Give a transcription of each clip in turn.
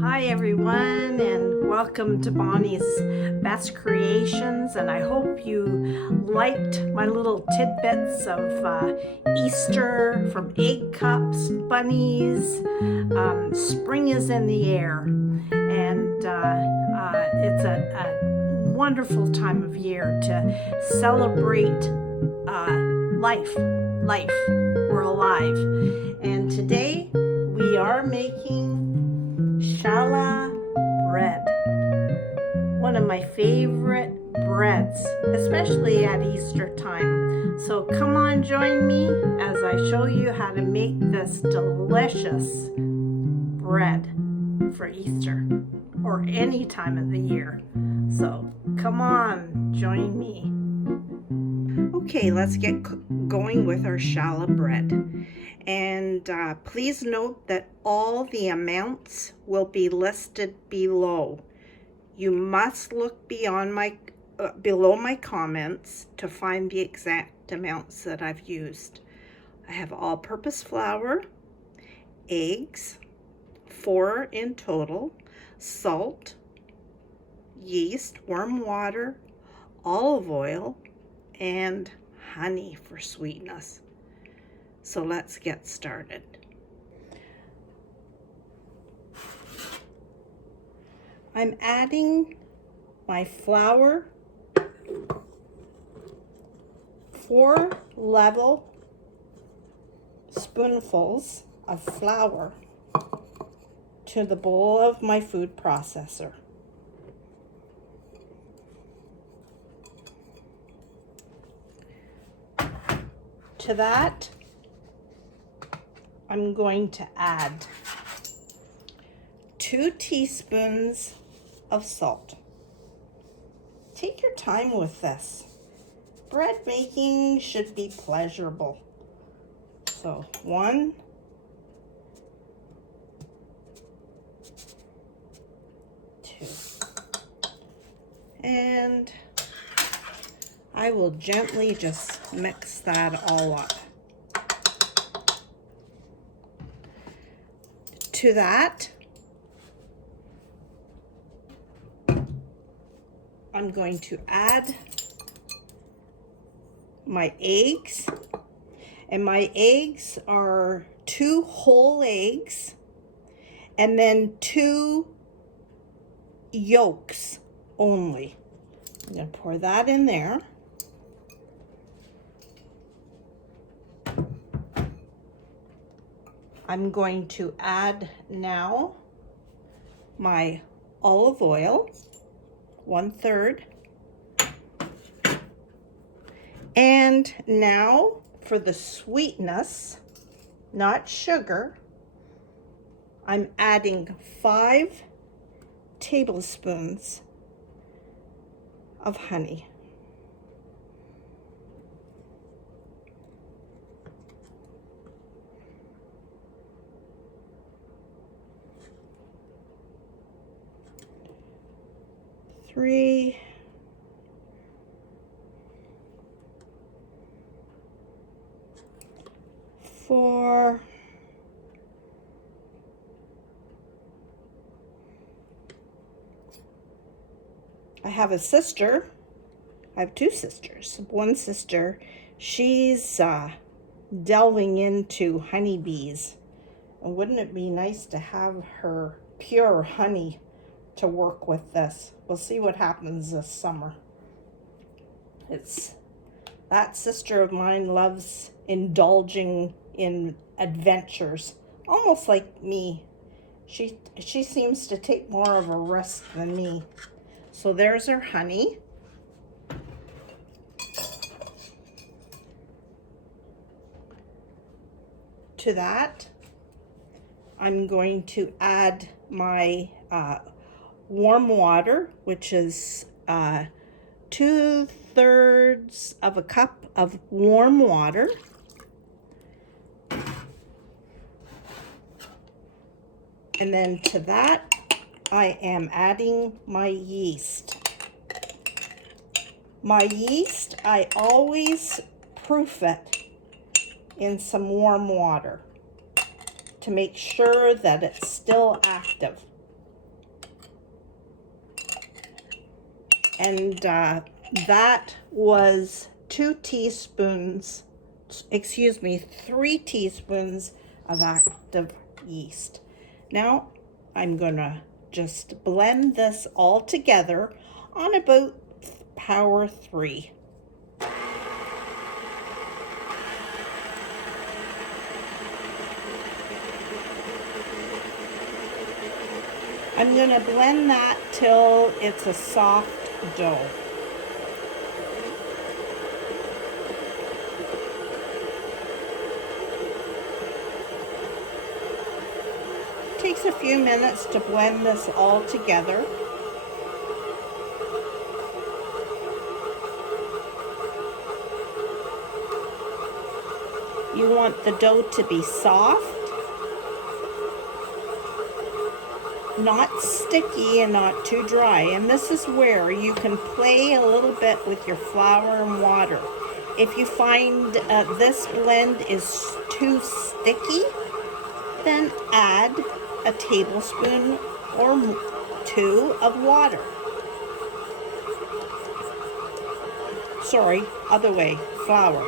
Hi everyone, and welcome to Bonnie's Best Creations, and I hope you liked my little tidbits of Easter, from egg cups, bunnies. Spring is in the air, and it's a wonderful time of year to celebrate life. We're alive, and today we are making Challah bread, one of my favorite breads, especially at Easter time. So come on, join me as I show you how to make this delicious bread for Easter or any time of the year. So come on, join me. Okay, let's get going with our Challah bread. And please note that all the amounts will be listed below. You must look beyond below my comments to find the exact amounts that I've used. I have all-purpose flour, eggs, 4 in total, salt, yeast, warm water, olive oil, and honey for sweetness. So let's get started. I'm adding my flour, 4 level spoonfuls of flour to the bowl of my food processor. To that, I'm going to add 2 teaspoons of salt. Take your time with this. Bread making should be pleasurable. So 1, 2, and I will gently just mix that all up. To that, I'm going to add my eggs, and my eggs are 2 whole eggs and then 2 yolks only. I'm going to pour that in there. I'm going to add now my olive oil, 1/3. And now for the sweetness, not sugar, I'm adding 5 tablespoons of honey. Three, 4, 5. I have a sister. I have 2 sisters. One sister, she's delving into honeybees. And wouldn't it be nice to have her pure honey to work with this? We'll see what happens this summer. That sister of mine loves indulging in adventures, almost like me. She seems to take more of a risk than me. So there's our honey. To that, I'm going to add my warm water, which is 2/3 of a cup of warm water. And then to that, I am adding my yeast. My yeast, I always proof it in some warm water to make sure that it's still active. And that was 3 teaspoons of active yeast. Now I'm gonna just blend this all together on about power 3. I'm gonna blend that till it's a soft dough. Takes a few minutes to blend this all together. You want the dough to be soft, not sticky and not too dry. And this is where you can play a little bit with your flour and water. If you find this blend is too sticky, then add a tablespoon or 2 of water. Sorry, other way, flour.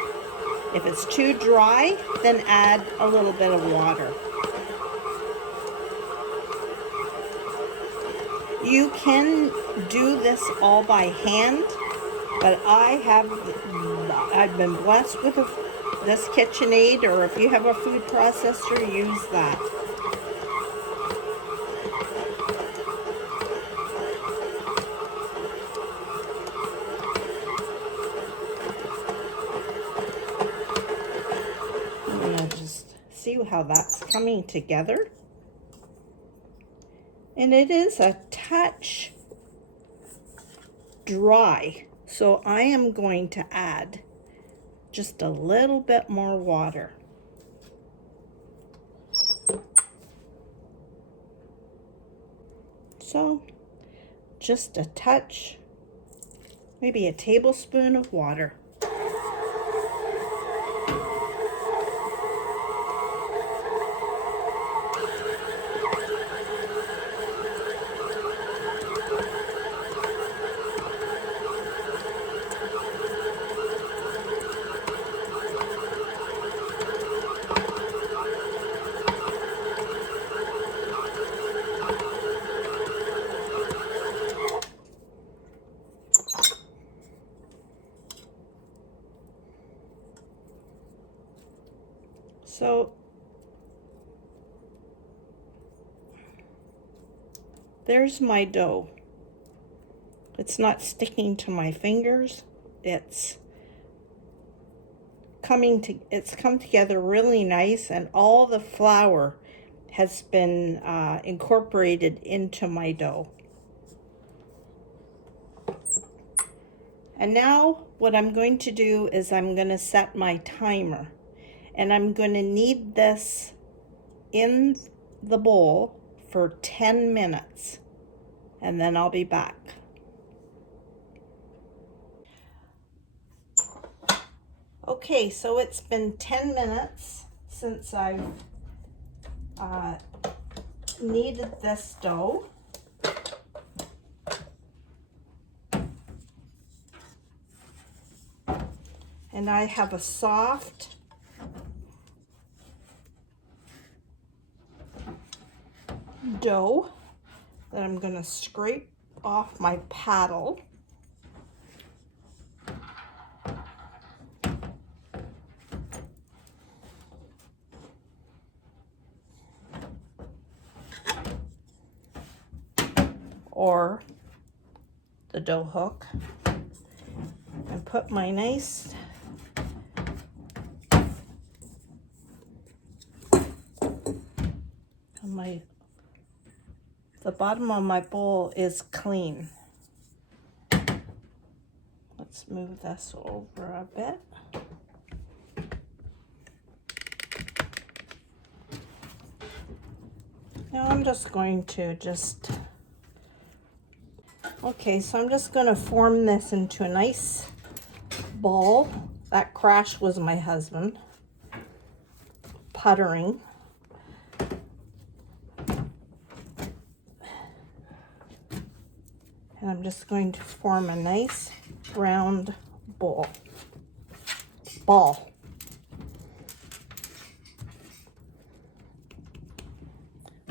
If it's too dry, then add a little bit of water. You can do this all by hand, but I've been blessed with this KitchenAid, or if you have a food processor, use that. I'm gonna just see how that's coming together. And it is a touch dry, so I am going to add just a little bit more water. So just a touch, maybe a tablespoon of water. So there's my dough. It's not sticking to my fingers. It's come together really nice, and all the flour has been incorporated into my dough. And now what I'm going to do is I'm going to set my timer. And I'm going to knead this in the bowl for 10 minutes. And then I'll be back. Okay, so it's been 10 minutes since I've kneaded this dough. And I have a soft dough that I'm going to scrape off my paddle. or the dough hook and put my nice the bottom of my bowl is clean. Let's move this over a bit. Now I'm just going to okay, so I'm just going to form this into a nice ball. That crash was my husband puttering. And I'm just going to form a nice round ball.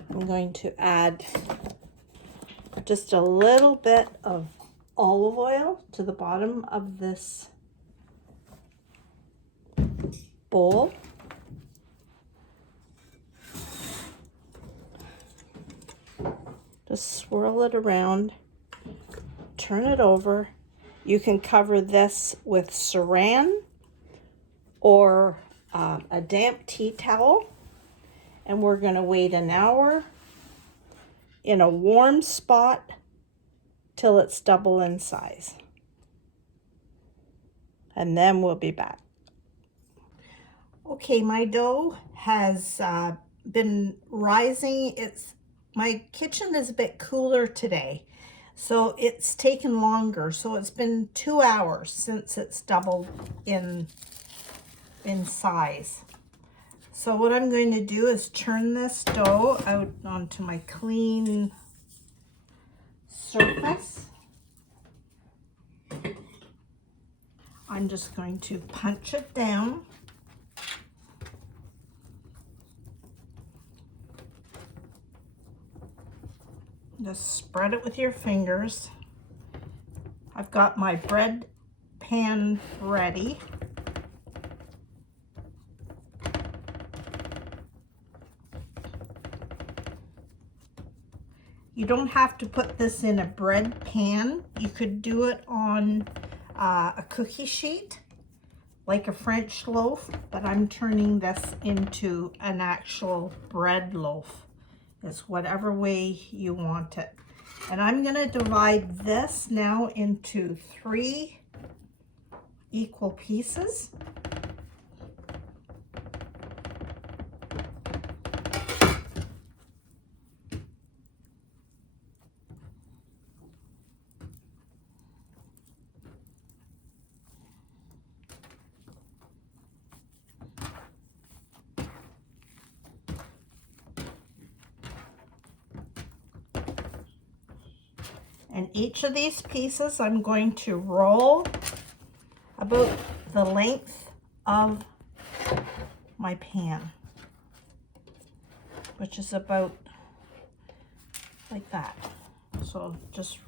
I'm going to add just a little bit of olive oil to the bottom of this bowl. Just swirl it around, turn it over. You can cover this with saran or a damp tea towel, and we're going to wait an hour in a warm spot till it's double in size. And then we'll be back. Okay, my dough has been rising. My kitchen is a bit cooler today, so it's taken longer. So it's been 2 hours since it's doubled in size. So what I'm going to do is turn this dough out onto my clean surface. I'm just going to punch it down. Just spread it with your fingers. I've got my bread pan ready. You don't have to put this in a bread pan. You could do it on a cookie sheet, like a French loaf, but I'm turning this into an actual bread loaf. It's whatever way you want it. And I'm going to divide this now into 3 equal pieces. And each of these pieces I'm going to roll about the length of my pan, which is about like that. So just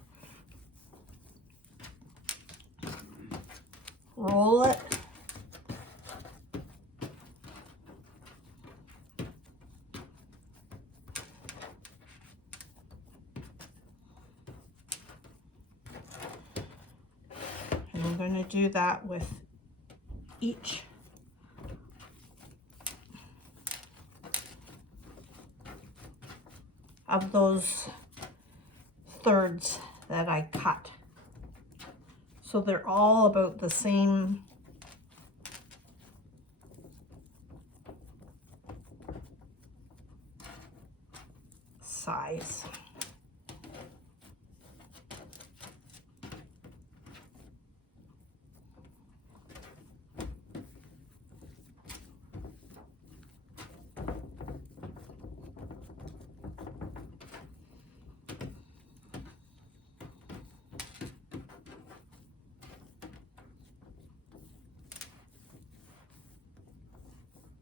roll it. I'm going to do that with each of those thirds that I cut. So they're all about the same size.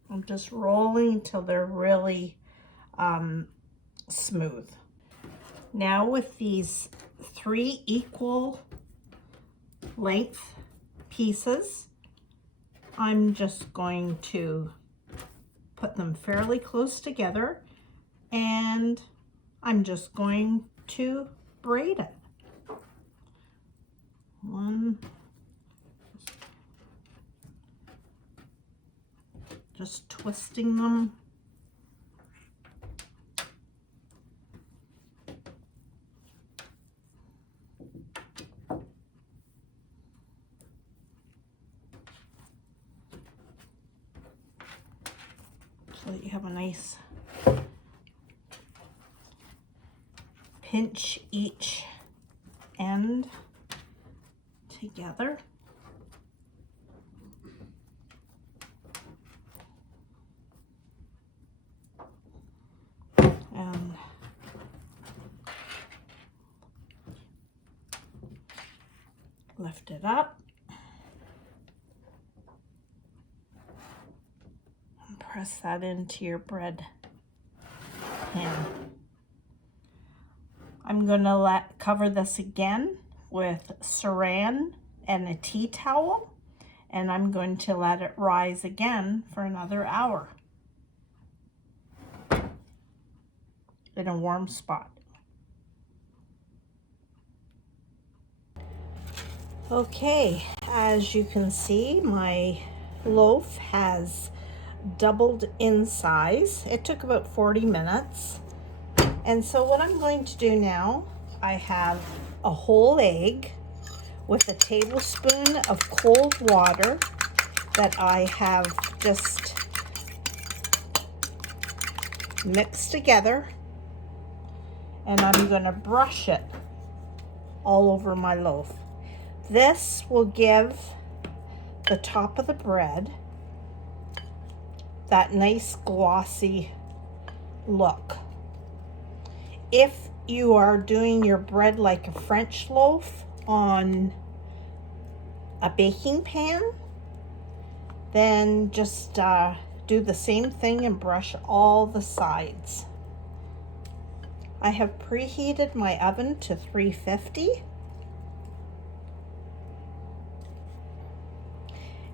I'm just rolling until they're really smooth. Now with these 3 equal length pieces, I'm just going to put them fairly close together, and I'm just going to braided. One, just twisting them. So that you have a nice pinch each end together. And lift it up. And press that into your bread pan. I'm going to cover this again with saran and a tea towel, and I'm going to let it rise again for another hour in a warm spot. Okay, as you can see, my loaf has doubled in size. It took about 40 minutes. And so what I'm going to do now, I have a whole egg with a tablespoon of cold water that I have just mixed together, and I'm going to brush it all over my loaf. This will give the top of the bread that nice glossy look. If you are doing your bread like a French loaf on a baking pan, then just do the same thing and brush all the sides. I have preheated my oven to 350,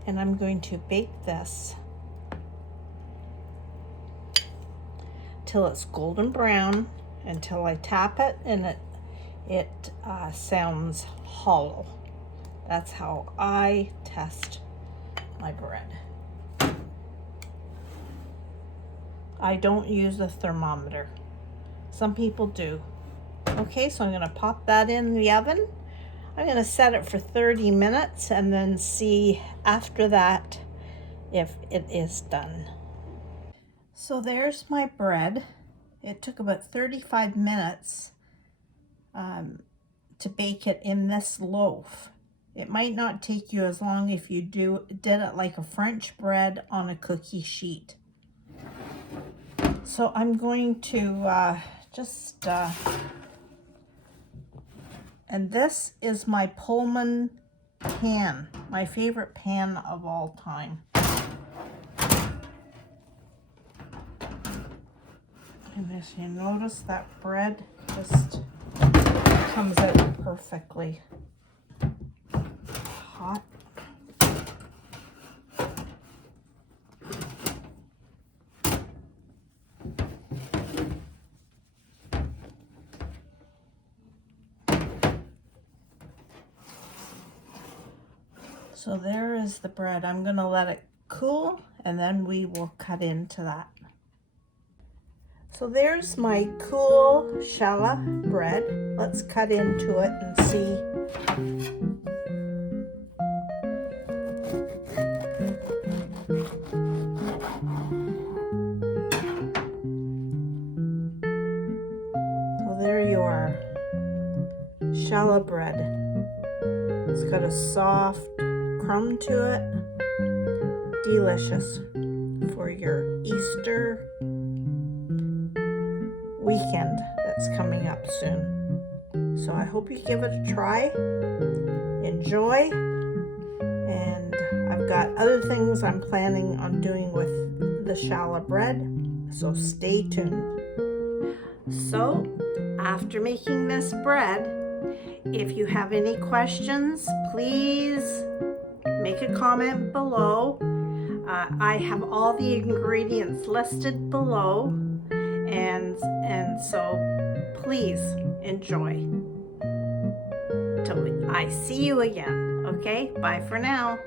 and I'm going to bake this till it's golden brown, until I tap it and it sounds hollow. That's how I test my bread. I don't use a thermometer. Some people do. Okay, so I'm going to pop that in the oven. I'm going to set it for 30 minutes and then see after that if it is done. So there's my bread. It took about 35 minutes to bake it in this loaf. It might not take you as long if you did it like a French bread on a cookie sheet. So I'm going to and this is my Pullman pan, my favorite pan of all time. And as you notice, that bread just comes out perfectly hot. So there is the bread. I'm going to let it cool and then we will cut into that. So there's my cool challah bread. Let's cut into it and see. So there you are, challah bread. It's got a soft crumb to it. Delicious for your Easter weekend that's coming up soon. So I hope you give it a try, enjoy, and I've got other things I'm planning on doing with the challah bread, so stay tuned. So after making this bread, if you have any questions, please make a comment below. I have all the ingredients listed below. And so please enjoy. I see you again. Okay, bye for now.